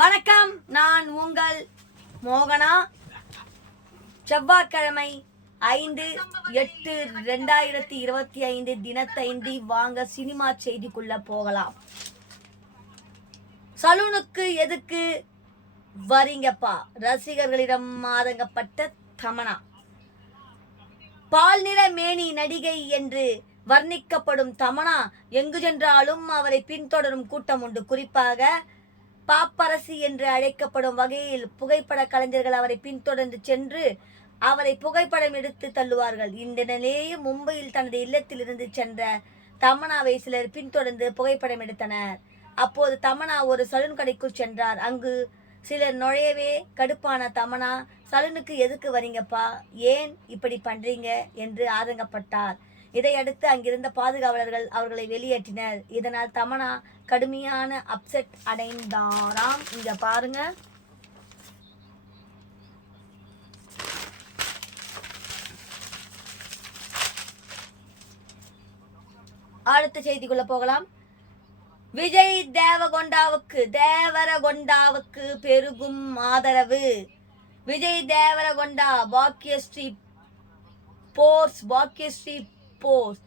வணக்கம், நான் உங்கள் மோகனா. செவ்வாய்க்கிழமை 5/8/2025 தினத்தைந்தி. வாங்க சினிமா செய்திக்குள்ள போகலாம். சலூனுக்கு எதுக்கு வரீங்கப்பா? ரசிகர்களிடம் ஆதங்கப்பட்ட தமன்னா. பால்நிற மேனி நடிகை என்று வர்ணிக்கப்படும் தமன்னா எங்கு சென்றாலும் அவரை பின்தொடரும் கூட்டம் உண்டு. குறிப்பாக பாப்பரசி என்று அழைக்கப்படும் வகையில் புகைப்பட கலைஞர்கள் அவரை பின்தொடர்ந்து சென்று அவரை புகைப்படம் எடுத்து தள்ளுவார்கள். இந்த நிலையே மும்பையில் தனது இல்லத்தில் இருந்து சென்ற தமன்னாவை சிலர் பின்தொடர்ந்து புகைப்படம் எடுத்தனர். அப்போது தமன்னா ஒரு சலூன் கடைக்குள் சென்றார். அங்கு சிலர் நுழையவே கடுப்பான தமன்னா, சலூனுக்கு எதுக்கு வரீங்கப்பா, ஏன் இப்படி பண்றீங்க என்று ஆதங்கப்பட்டார். இதையடுத்து அங்கிருந்த பாதுகாவலர்கள் அவர்களை வெளியேற்றினர். இதனால் தமன்னா கடுமையான அப்செட் அடைந்தாராம். இங்க பாருங்க. அடுத்த செய்திக்குள்ள போகலாம். விஜய் தேவரகொண்டாவுக்கு பெருகும் ஆதரவு. விஜய் தேவரகொண்டா பாக்யஸ்ரீ போர்ஸ்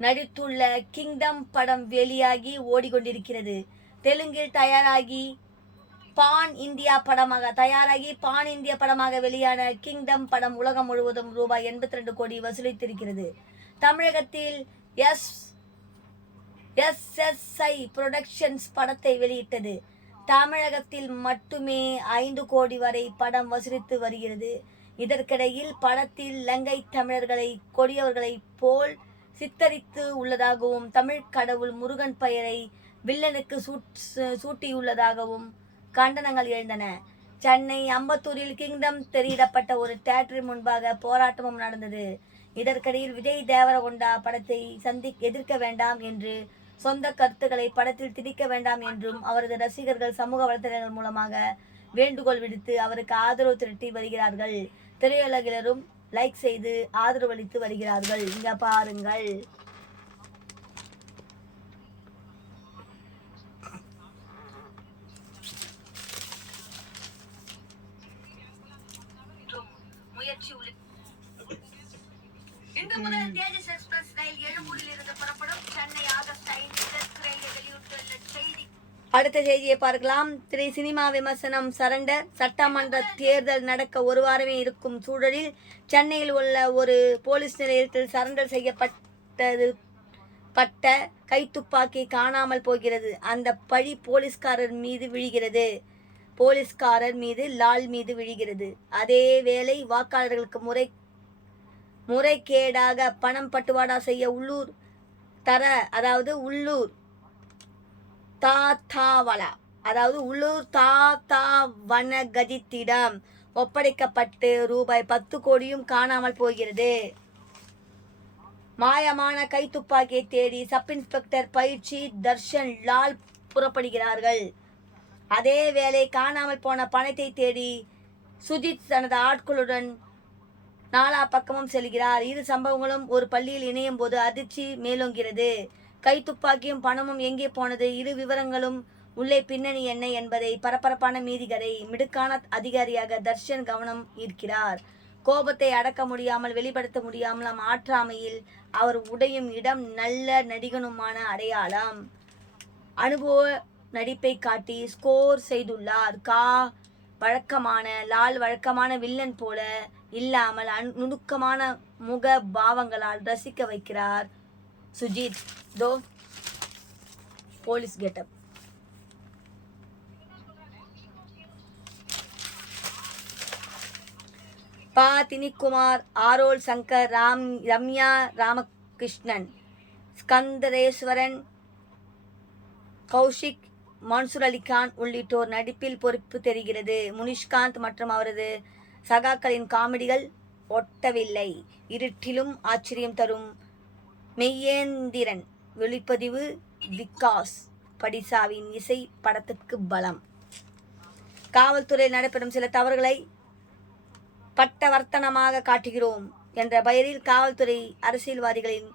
நடித்துள்ள கிங்டம் படம் வெளியாகி ஓடிக்கொண்டிருக்கிறது. தெலுங்கில் பான் இந்தியா படமாக வெளியான கிங்டம் படம் உலகம் முழுவதும் ரூபாய் 82 கோடி வசூலித்திருக்கிறது. தமிழகத்தில் SSI புரொடக்ஷன்ஸ் படத்தை வெளியிட்டது. தமிழகத்தில் மட்டுமே 5 கோடி வரை படம் வசூலித்து வருகிறது. இதற்கிடையில் படத்தில் இலங்கை தமிழர்களை கொடியவர்களை போல் சித்தரித்து உள்ளதாகவும் தமிழ் கடவுள் முருகன் பெயரை வில்லனுக்கு சூட்டியுள்ளதாகவும் கண்டனங்கள் எழுந்தன. சென்னை அம்பத்தூரில் கிங்டம் திரையிடப்பட்ட ஒரு தியேட்டர் முன்பாக போராட்டமும் நடந்தது. இதற்கிடையில் விஜய் தேவரகொண்டா படத்தை எதிர்க்க வேண்டாம் என்று சொந்த கருத்துக்களை படத்தில் திணிக்க வேண்டாம் என்றும் அவரது ரசிகர்கள் சமூக வலைதளங்கள் மூலமாக வேண்டுகோள் விடுத்து அவருக்கு ஆதரவு திரட்டி வருகிறார்கள். திரையுலகினரும் லைக் செய்து ஆதரவளித்து வருகிறார்கள். இங்க பாருங்கள். இன்று முதல் தேஜஸ் எக்ஸ்பிரஸ் ரயில் எழும்பூரில் இருந்து புறப்படும். சென்னை ஆகஸ்ட் 5 ரயில்வே வெளியிட்டுள்ள செய்தி. அடுத்த செய்தியை பார்க்கலாம். சினிமா விமர்சனம். சரண்டர். சட்டமன்ற தேர்தல் நடக்க ஒரு வாரமே இருக்கும் சூழலில் சென்னையில் உள்ள ஒரு போலீஸ் நிலையத்தில் சரண்டர் செய்யப்பட்ட கைத்துப்பாக்கி காணாமல் போகிறது. அந்த பழி போலீஸ்காரர் மீது லால் மீது விழுகிறது. அதே வேளை வாக்காளர்களுக்கு முறைகேடாக பணம் பட்டுவாடா செய்ய உள்ளூர் தாத்தாவனகஜித்திடம் ஒப்படைக்கப்பட்டு ரூபாய் 10 கோடியும் காணாமல் போகிறது. மாயமான கைத்துப்பாக்கியை தேடி சப் இன்ஸ்பெக்டர் பயிற்சி தர்ஷன் லால் புறப்படுகிறார்கள். அதே வேளை காணாமல் போன பணத்தை தேடி சுஜித் தனது ஆட்களுடன் நாலா பக்கமும் செல்கிறார். இரு சம்பவங்களும் ஒரு பள்ளியில் இணையும் போது அதிர்ச்சி மேலோங்கிறது. கைத்துப்பாக்கியும் பணமும் எங்கே போனது, இரு விவரங்களும் உள்ளே பின்னணி என்ன என்பதை பரபரப்பான மீதிகதை. மிடுக்கான அதிகாரியாக தர்ஷன் கவனம் ஈர்க்கிறார். கோபத்தை அடக்க முடியாமல் வெளிப்படுத்த முடியாமல் ஆற்றாமையில் அவர் உடையும் இடம் நல்ல நடிகனுமான அடையாளம். அனுபவ நடிப்பை காட்டி ஸ்கோர் செய்துள்ளார். லால் வழக்கமான வில்லன் போல இல்லாமல் நுணுக்கமான முக பாவங்களால் ரசிக்க வைக்கிறார். Sujith police getup. தினிக்குமார், ஆரோல் சங்கர், ரம்யா ராமகிருஷ்ணன், ஸ்கந்தரேஸ்வரன், கௌஷிக், மன்சூர் அலிகான் உள்ளிட்டோர் நடிப்பில் பொறுப்பு தெரிகிறது. முனிஷ்காந்த் மற்றும் அவரது சகாக்களின் காமெடிகள் ஒட்டவில்லை. இருட்டிலும் ஆச்சரியம் தரும் மெய்யேந்திரன் ஒளிப்பதிவு. விகாஸ் படிசாவின் இசை படத்துக்கு பலம். காவல்துறையில் நடைபெறும் சில தவறுகளை பட்டவர்த்தனமாக காட்டுகிறோம் என்ற பெயரில் காவல்துறை அரசியல்வாதிகளின்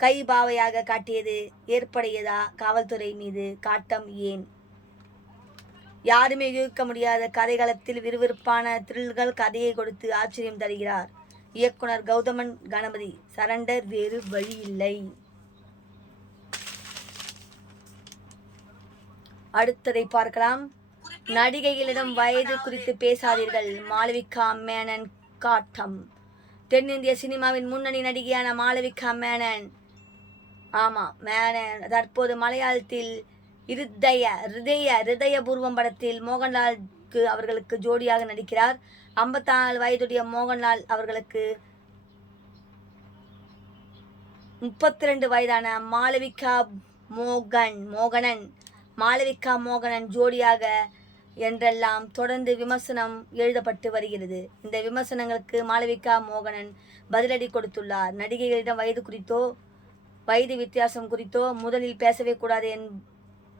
கைபாவையாக காட்டியது ஏற்புடையதா? காவல்துறை மீது காட்டம் ஏன்? யாருமே யூகிக்க முடியாத கதைகளத்தில் விறுவிறுப்பான த்ரில்கள் கதையை கொடுத்து ஆச்சரியம் தருகிறார் இயக்குனர் கௌதமன் கணபதி. சரண்டர், வேறு வழி இல்லை. அடுத்ததை பார்க்கலாம். நடிகைகளிடம் வயது குறித்து பேசாதீர்கள், மாளவிகா மேனன் காட்டம். தென்னிந்திய சினிமாவின் முன்னணி நடிகையான மாளவிகா மேனன், மேனன் தற்போது மலையாளத்தில் ஹிருதயபூர்வம் படத்தில் மோகன்லால் அவர்களுக்கு ஜோடியாக நடிக்கிறார். 54 வயதுடைய மோகன்லால் அவர்களுக்கு 32 வயதான மாளவிகா மோகனன் ஜோடியாக என்றெல்லாம் தொடர்ந்து விமர்சனம் எழுதப்பட்டு வருகிறது. இந்த விமர்சனங்களுக்கு மாளவிகா மோகனன் பதிலடி கொடுத்துள்ளார். நடிகைகளிடம் வயது வித்தியாசம் குறித்தோ முதலில் பேசவே கூடாது.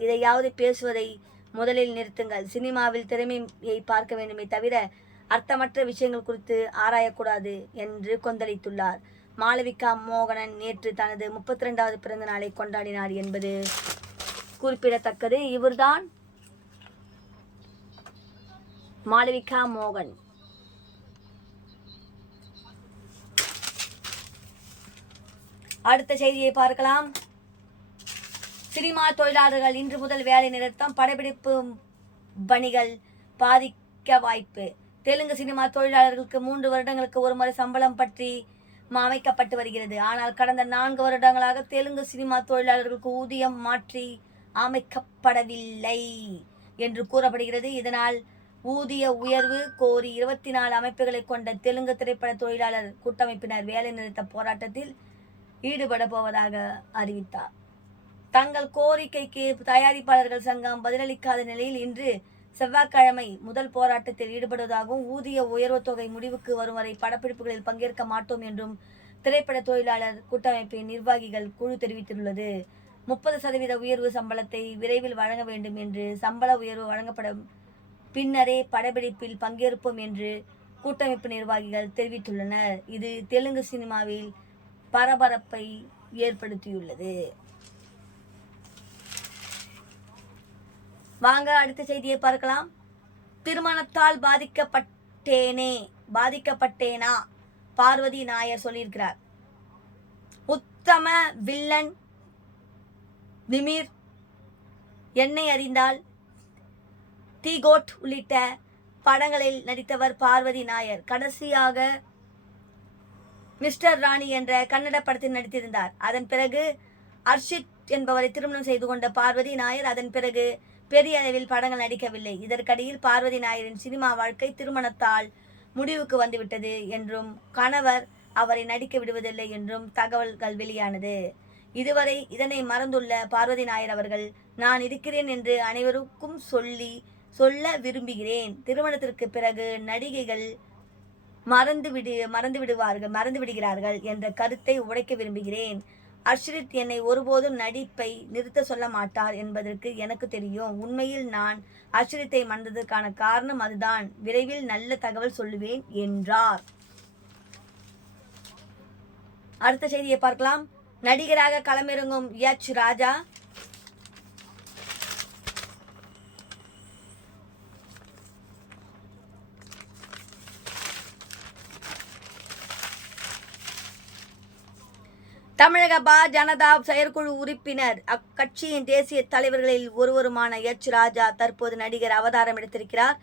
இதையாவது பேசுவதை முதலில் நிறுத்துங்கள். சினிமாவில் திறமையை பார்க்க வேண்டுமே தவிர அர்த்தமற்ற விஷயங்கள் குறித்து ஆராயக்கூடாது என்று கொந்தளித்துள்ளார். மாளவிகா மோகனன் நேற்று தனது 32வது பிறந்த நாளை கொண்டாடினார் என்பது குறிப்பிடத்தக்கது. இவர்தான் மாளவிகா மோகன். அடுத்த செய்தியை பார்க்கலாம். சினிமா தொழிலாளர்கள் இன்று முதல் வேலை நிறுத்தம், படப்பிடிப்பு பணிகள் பாதிக்க வாய்ப்பு. தெலுங்கு சினிமா தொழிலாளர்களுக்கு 3 வருடங்களுக்கு ஒருமுறை சம்பளம் பற்றி அமைக்கப்பட்டு வருகிறது. ஆனால் கடந்த 4 வருடங்களாக தெலுங்கு சினிமா தொழிலாளர்களுக்கு ஊதியம் மாற்றி அமைக்கப்படவில்லை என்று கூறப்படுகிறது. இதனால் ஊதிய உயர்வு கோரி 24 அமைப்புகளை கொண்ட தெலுங்கு திரைப்பட தொழிலாளர் கூட்டமைப்பினர் வேலைநிறுத்த போராட்டத்தில் ஈடுபட போவதாக அறிவித்தார். தங்கள் கோரிக்கைக்கு தயாரிப்பாளர்கள் சங்கம் பதிலளிக்காத நிலையில் இன்று செவ்வாய்க்கிழமை முதல் போராட்டத்தில் ஈடுபடுவதாகவும் ஊதிய உயர்வு தொகை முடிவுக்கு வரும் வரை படப்பிடிப்புகளில் பங்கேற்க மாட்டோம் என்றும் திரைப்பட தொழிலாளர் கூட்டமைப்பின் நிர்வாகிகள் குழு தெரிவித்துள்ளது. 30% உயர்வு சம்பளத்தை விரைவில் வழங்க வேண்டும் என்று, சம்பள உயர்வு வழங்கப்படும் பின்னரே படப்பிடிப்பில் பங்கேற்போம் என்று கூட்டமைப்பு நிர்வாகிகள் தெரிவித்துள்ளனர். இது தெலுங்கு சினிமாவில் பரபரப்பை ஏற்படுத்தியுள்ளது. வாங்க அடுத்த செய்தியை பார்க்கலாம். திருமணத்தால் பாதிக்கப்பட்டேனா பார்வதி நாயர் சொல்லியிருக்கிறார். உத்தம வில்லன் நிமிர், என்னை அறிந்தால், தீகோட் உள்ளிட்ட படங்களில் நடித்தவர் பார்வதி நாயர். கடைசியாக மிஸ்டர் ராணி என்ற கன்னட படத்தில் நடித்திருந்தார். அதன் பிறகு அர்ஷித் என்பவரை திருமணம் செய்து கொண்ட பார்வதி நாயர் அதன் பிறகு பெரிய அளவில் படங்கள் நடிக்கவில்லை. இதற்கிடையில் பார்வதி நாயரின் சினிமா வாழ்க்கை திருமணத்தால் முடிவுக்கு வந்துவிட்டது என்றும் கணவர் அவரை நடிக்க விடுவதில்லை என்றும் தகவல்கள் வெளியானது. இதுவரை இதனை மறந்துள்ள பார்வதி நாயர் அவர்கள், நான் இருக்கிறேன் என்று அனைவருக்கும் சொல்ல விரும்புகிறேன். திருமணத்திற்கு பிறகு நடிகைகள் மறந்து விடுகிறார்கள் என்ற கருத்தை உடைக்க விரும்புகிறேன். அர்ஷித் என்னை ஒருபோதும் நடிப்பை நிறுத்த சொல்ல மாட்டார் என்பதற்கு எனக்கு தெரியும். உண்மையில் நான் அர்ஷித்தை மறந்ததற்கான காரணம் அதுதான். விரைவில் நல்ல தகவல் சொல்லுவேன் என்றார். அடுத்த செய்தியை பார்க்கலாம். நடிகராக களமிறங்கும் எச் ராஜா. தமிழக ஜனதா செயற்குழு உறுப்பினர், அக்கட்சியின் தேசிய தலைவர்களில் ஒருவருமான எச் ராஜா தற்போது நடிகர் அவதாரம் எடுத்திருக்கிறார்.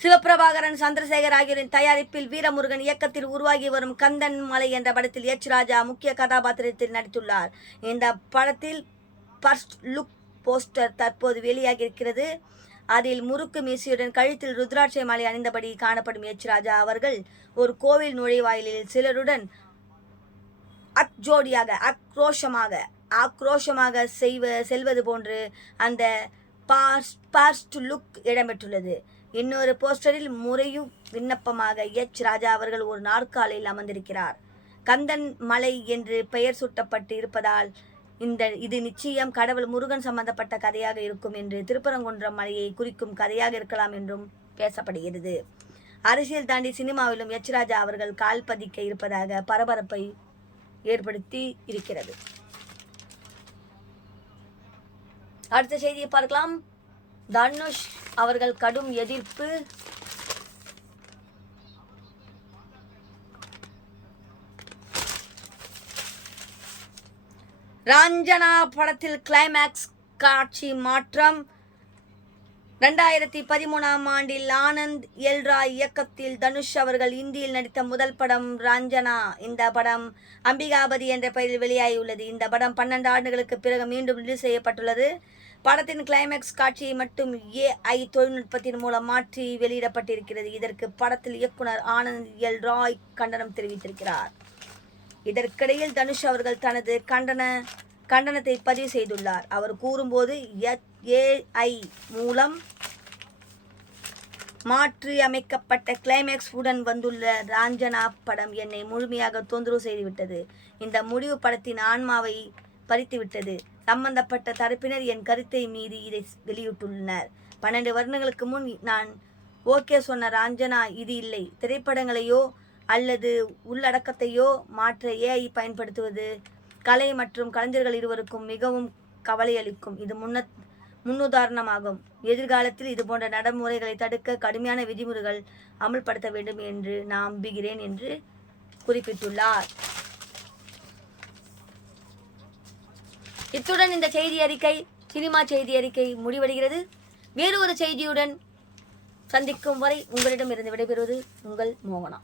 சிவபிரபாகரன், சந்திரசேகர் ஆகியோரின் தயாரிப்பில் வீரமுருகன் இயக்கத்தில் உருவாகி வரும் கந்தன் மலை என்ற படத்தில் எச் ராஜா முக்கிய கதாபாத்திரத்தில் நடித்துள்ளார். இந்த படத்தில் ஃபர்ஸ்ட் லுக் போஸ்டர் தற்போது வெளியாகியிருக்கிறது. அதில் முறுக்கு மீசியுடன் கழுத்தில் ருத்ராட்சை மாலை அணிந்தபடி காணப்படும் எச் ராஜா அவர்கள் ஒரு கோவில் நுழைவாயிலில் சிலருடன் ஆக்ரோஷமாக செல்வது போன்று அந்த பாஸ்ட் லுக் இடம்பெற்றுள்ளது. இன்னொரு போஸ்டரில் முறையும் விண்ணப்பமாக எச் ராஜா அவர்கள் ஒரு நாற்காலியில் அமர்ந்திருக்கிறார். கந்தன் மலை என்று பெயர் சூட்டப்பட்டு இருப்பதால் இது நிச்சயம் கடவுள் முருகன் சம்பந்தப்பட்ட கதையாக இருக்கும் என்று, திருப்பரங்குன்றம் மலையை குறிக்கும் கதையாக இருக்கலாம் என்றும் பேசப்படுகிறது. அரசியல் தாண்டி சினிமாவிலும் எச் ராஜா அவர்கள் கால் பதிக்க இருப்பதாக பரபரப்பை ஏற்படுத்தி இருக்கிறது. அடுத்த செய்தியை பார்க்கலாம். தனுஷ் அவர்கள் கடும் எதிர்ப்பு. ராஞ்சனா படத்தில் கிளைமேக்ஸ் காட்சி மாற்றம். 2013ஆம் ஆண்டில் ஆனந்த் எல் ராய் இயக்கத்தில் தனுஷ் அவர்கள் இந்தியில் நடித்த முதல் படம் ராஞ்சனா. இந்த படம் அம்பிகாபதி என்ற பெயரில் வெளியாகியுள்ளது. இந்த படம் 12 ஆண்டுகளுக்கு பிறகு மீண்டும் ரிலீஸ் செய்யப்பட்டுள்ளது. படத்தின் கிளைமேக்ஸ் காட்சியை மட்டும் AI தொழில்நுட்பத்தின் மூலம் மாற்றி வெளியிடப்பட்டிருக்கிறது. இதற்கு படத்தில் இயக்குனர் ஆனந்த் எல் ராய் கண்டனம் தெரிவித்திருக்கிறார். இதற்கிடையில் தனுஷ் அவர்கள் தனது கண்டனத்தை பதிவு செய்துள்ளார். அவர் கூறும்போது, AI மூலம் மாற்றி அமைக்கப்பட்ட கிளைமேக்ஸ் உடன் வந்துள்ள ராஞ்சனா படம் என்னை முழுமையாக தொந்தரவு செய்துவிட்டது. இந்த முடிவு படத்தின் ஆன்மாவை பறித்துவிட்டது. சம்பந்தப்பட்ட தரப்பினர் என் கருத்தை மீறி இதை வெளியிட்டுள்ளனர். 12 வருடங்களுக்கு முன் நான் ஓகே சொன்ன ராஞ்சனா இது இல்லை. திரைப்படங்களையோ அல்லது உள்ளடக்கத்தையோ மாற்ற AI பயன்படுத்துவது கலை மற்றும் கலைஞர்கள் இருவருக்கும் மிகவும் கவலை அளிக்கும். இது முன்னுதாரணமாகும். எதிர்காலத்தில் இதுபோன்ற நடைமுறைகளை தடுக்க கடுமையான விதிமுறைகள் அமல்படுத்த வேண்டும் என்று நம்புகிறேன் என்று குறிப்பிட்டுள்ளார். இத்துடன் இந்த செய்தி அறிக்கை, சினிமா செய்தி அறிக்கை முடிவடைகிறது. வேறு ஒரு செய்தியுடன் சந்திக்கும் வரை உங்களிடமிருந்து விடைபெறுவது உங்கள் மோகனா.